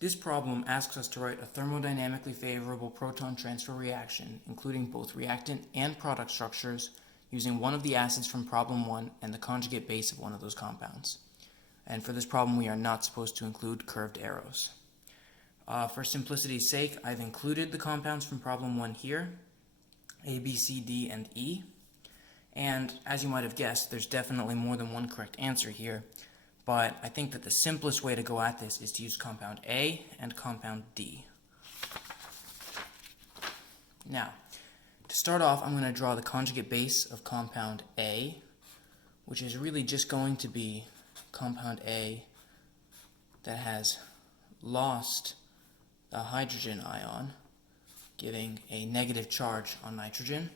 This problem asks us to write a thermodynamically favorable proton transfer reaction, including both reactant and product structures, using one of the acids from problem 1 and the conjugate base of one of those compounds. And for this problem, we are not supposed to include curved arrows. For simplicity's sake, I've included the compounds from problem 1 here, A, B, C, D, and E. And as you might have guessed, there's definitely more than one correct answer here. But I think that the simplest way to go at this is to use compound A and compound D. Now, to start off, I'm going to draw the conjugate base of compound A, which is really just going to be compound A that has lost the hydrogen ion, giving a negative charge on nitrogen.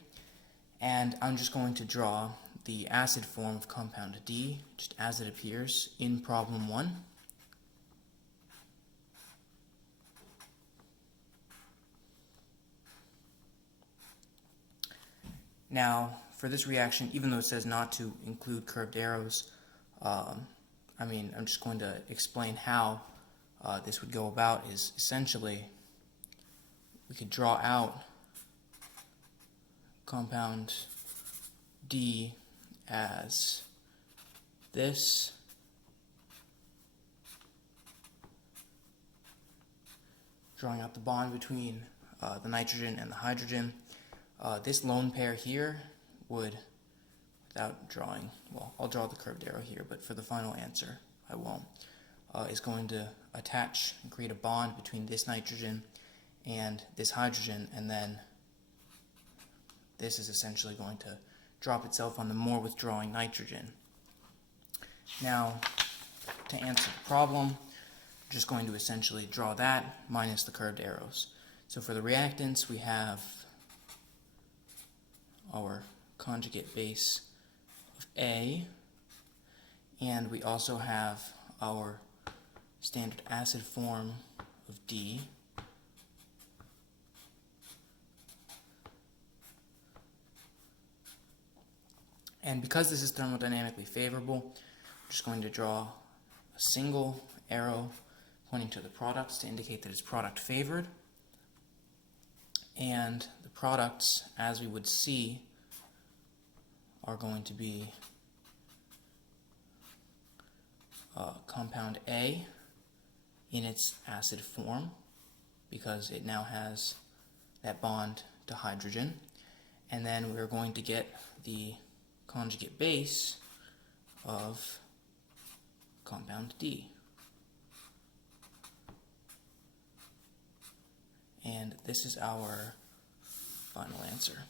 And I'm just going to draw the acid form of compound D, just as it appears in problem 1. Now, for this reaction, even though it says not to include curved arrows, I'm just going to explain how this would go about. Is essentially, we could draw out compound D as this, drawing out the bond between the nitrogen and the hydrogen. This lone pair here would, without drawing, well, I'll draw the curved arrow here, but for the final answer, I won't, is going to attach and create a bond between this nitrogen and this hydrogen, and then this is essentially going to drop itself on the more withdrawing nitrogen. Now, to answer the problem, I'm just going to essentially draw that minus the curved arrows. So for the reactants, we have our conjugate base of A, and we also have our standard acid form of D. And because this is thermodynamically favorable, I'm just going to draw a single arrow pointing to the products to indicate that it's product favored. And the products, as we would see, are going to be compound A in its acid form, because it now has that bond to hydrogen. And then we're going to get the conjugate base of compound D. And this is our final answer.